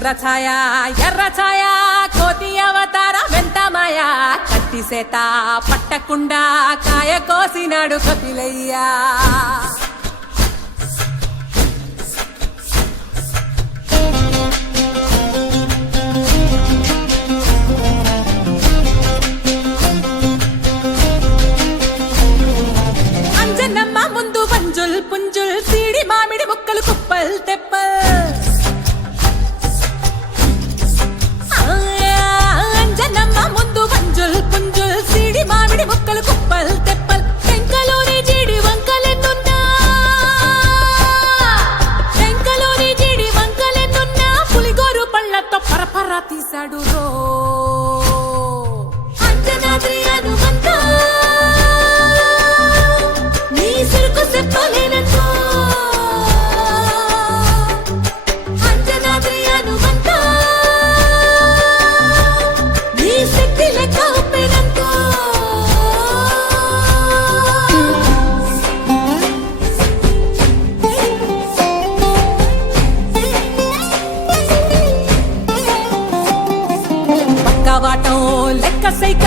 ఎర్ర ఛాయ కోతి అవతార వెంటమాయ కత్తి సేత పట్టకుండా కాయ కోసినాడు కపిలయ్యా. అంజనమ్మ ముందు పంజుల్ పుంజుల్ సీడి మామిడి ముక్కలు కుప్పల్ తెప్పల్. అంజనమ్మ ముందు పంజుల్ పుంజుల్ సీడి మామిడి ముక్కలు కుప్పల్ తెప్పల్. టెంకలోని జీడి వంకలెన్నున్నా పులిగోరు పళ్ళతో పరపర తీశాడు రో. అంజనాద్రి హనుమంతా నీ సిరుకు చెప్పలేనంతో. అంజనాద్రి హనుమంతా నీ శక్తి లెక్క ఒప్పెనంతో. పక్కవాటం లెక్క సైక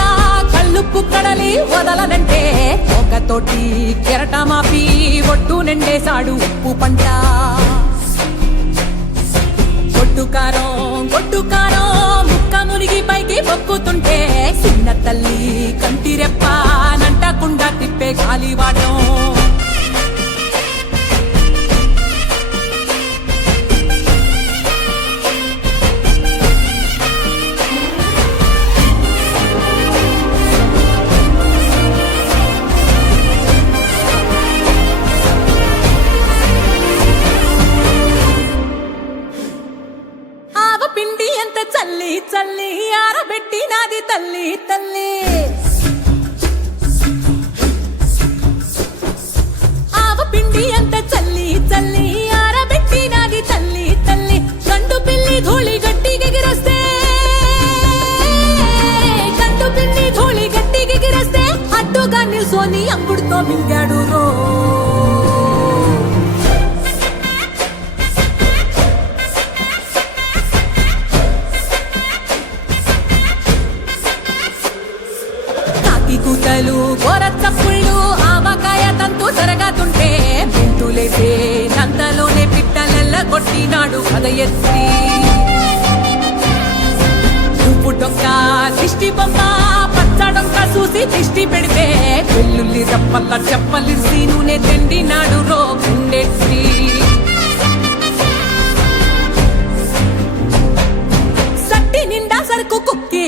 కళ్ళుప్పు కడలి వదలనంటే ఒకతోటి కెరటమాపి ఒట్టు నిండేశాడు ఉప్పు పంట. గొడ్డుకారం ముక్క మునిగి పైకి పొక్కుతుంటే చిన్న తల్లి కంటిరెప్ప నంటకుండా తిప్పే గాలివాటం. పిండి ఎంత చల్లి చల్లి ఆరబెట్టి నాది తల్లి తల్లి. ఆవ పిండి ఎంత చల్లి చల్లి ఆరబెట్టి నాది తల్లి తల్లి. గండు పిల్లి ధూళి గట్టిగెగిరొస్తే అడ్డుగా నిల్సోని అంగుడుతో మింగాడు రో. కూతలు గోర చప్పుళ్ళు ఆవకాయ తంతు జరగతుంటే మెంతులేసే నంతలోనే పిట్టలెల్ల కొట్టినాడు కథ ఎత్తి. ఉప్పు డొక్క దిష్టి బొమ్మ పచ్చడొక్క చూసి దిష్టి పెడితే వెల్లుల్లి రప్పల్ల చెప్పలిసి నూనె తెండినాడు రో గుండెత్తి. సట్టి నిండా సరుకు కుక్కి